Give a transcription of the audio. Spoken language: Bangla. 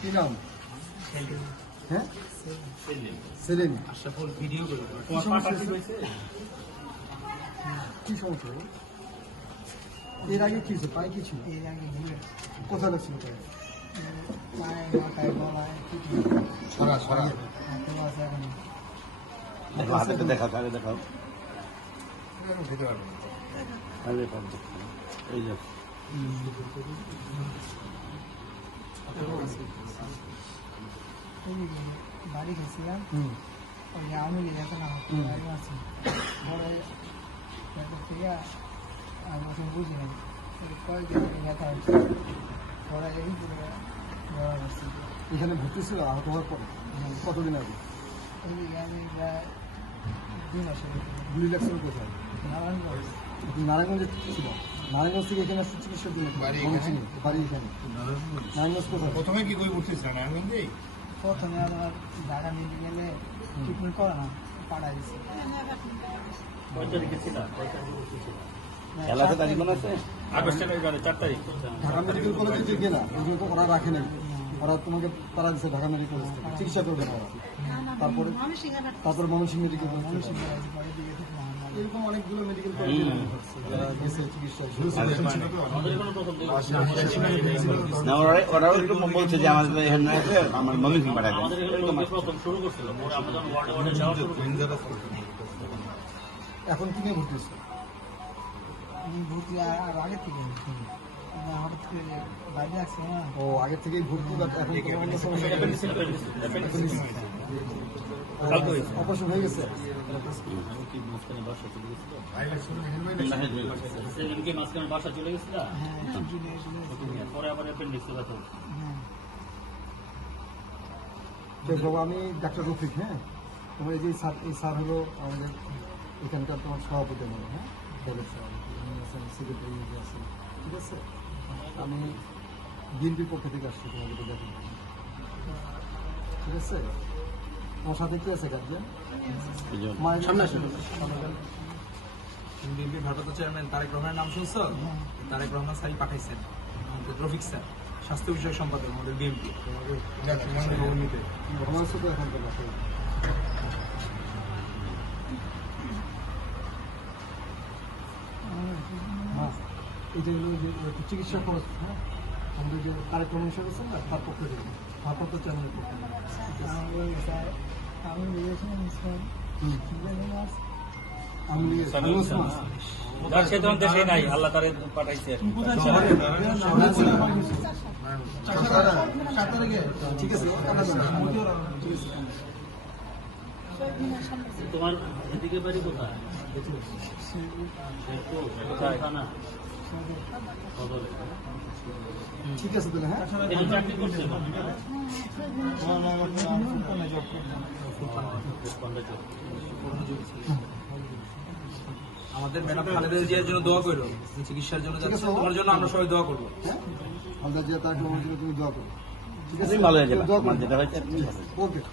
কি নাম? হ্যাঁ, সেলিম। কি সমস্যা? এর আগে কি ছিল? পায়ে কি ছিল? কোথায় লাগছিল? দেখাও এই যে বাড়ি গেছিলাম ওই আমি এখন বাড়ি আছি পরে থেকে আর বছর বুঝি নাই কয়েকদিন ব্যথা হচ্ছে পরে এই এখানে ভর্তি ছিল আহত হওয়ার পরে? কতদিন আগে? আমি প্রায় 2 মাস আগে গুলি লাগছিল কোথায়? নারায়ণগঞ্জ। নারায়ণগঞ্জে ছিল। নারায়ণগঞ্জ থেকে এখানে আসছে চিকিৎসার জন্য? বাড়ি এখানে। নারায়ণগঞ্জ কোথায়? প্রথমে কি কই উঠতেছিল নারায়ণগঞ্জে? প্রথমে আমার ঢাকা মেডিকেলে ট্রিটমেন্ট করা না পাড়া দিচ্ছে। খেলাতে তারিখ মনে আছে? ঢাকা মেডিকেল কলেজে যে গেলা ওগুলো তো ওরা রাখে নাই, ওরা তোমাকে তারা দিচ্ছে ঢাকা মেডিকেল কলেজ থেকে চিকিৎসা করবে না ওরা। তারপরে ময়মনসিংহ মেডিকেল কলেজ, এরকম অনেকগুলো মেডিকেল কলেজ গেছে চিকিৎসা। না ওরাও একটু বলছে যে আমাদের এখানে আছে, আমার মমি সিং পাঠাবে। এখন কি নিয়ে ভর্তি হচ্ছে? আমি ভর্তি আর আগে থেকে হঠাৎ করে বাইরে আসছে না। ও আগের থেকেই ভর্তি, বাট এখন অপারেশন হয়ে গেছে। বাসা চলে গেছিল, পরে আবার আমি ডাক্তার রফিক। হ্যাঁ, তোমার এই যে এই স্যার হলো আমাদের এখানকার তোমার সভাপতি আমার। হ্যাঁ, সেক্রেটারি আছে, ঠিক আছে। আমি বিএনপির পক্ষ থেকে আসছি তোমাকে তো দেখেন, ঠিক আছে। তোমার সাথে কি আছে গার্জিয়ান? বিএনপির ভারপ্রাপ্ত চেয়ারম্যান তারেক রহমানের নাম শুনছো? তারেক রহমান স্যারই পাঠাইছেন রফিক স্যার, স্বাস্থ্য বিষয়ক সম্পাদক আমাদের বিএনপি। ভালো আছো তো এখন? তো এটা হলো যে চিকিৎসা খরচ। হ্যাঁ, আমাদের যে তারেক রহমান সাহেব আছেন না, তার পক্ষ থেকে ভারপ্রাপ্ত চেয়ারম্যানের পক্ষ থেকে। আমি বলেছিলাম দেশে নাই, আল্লাহ তারে পাঠাইছে। ঠিক আছে, তোমার এদিকে বাড়ি কোথায়? থানা ঠিক আছে তাহলে। হ্যাঁ, চাকরি করছে আমাদের ম্যাডাম খালেদা জিয়ার জন্য দোয়া করো, চিকিৎসার জন্য যাচ্ছে, তোমার জন্য আমরা সবাই দোয়া করবো। হ্যাঁ, আমাদের যে তারেক রহমানের জন্য তুমি দোয়া করো, ঠিক আছে। ভালো হয়ে গেল, যেটা হয়েছে। ওকে।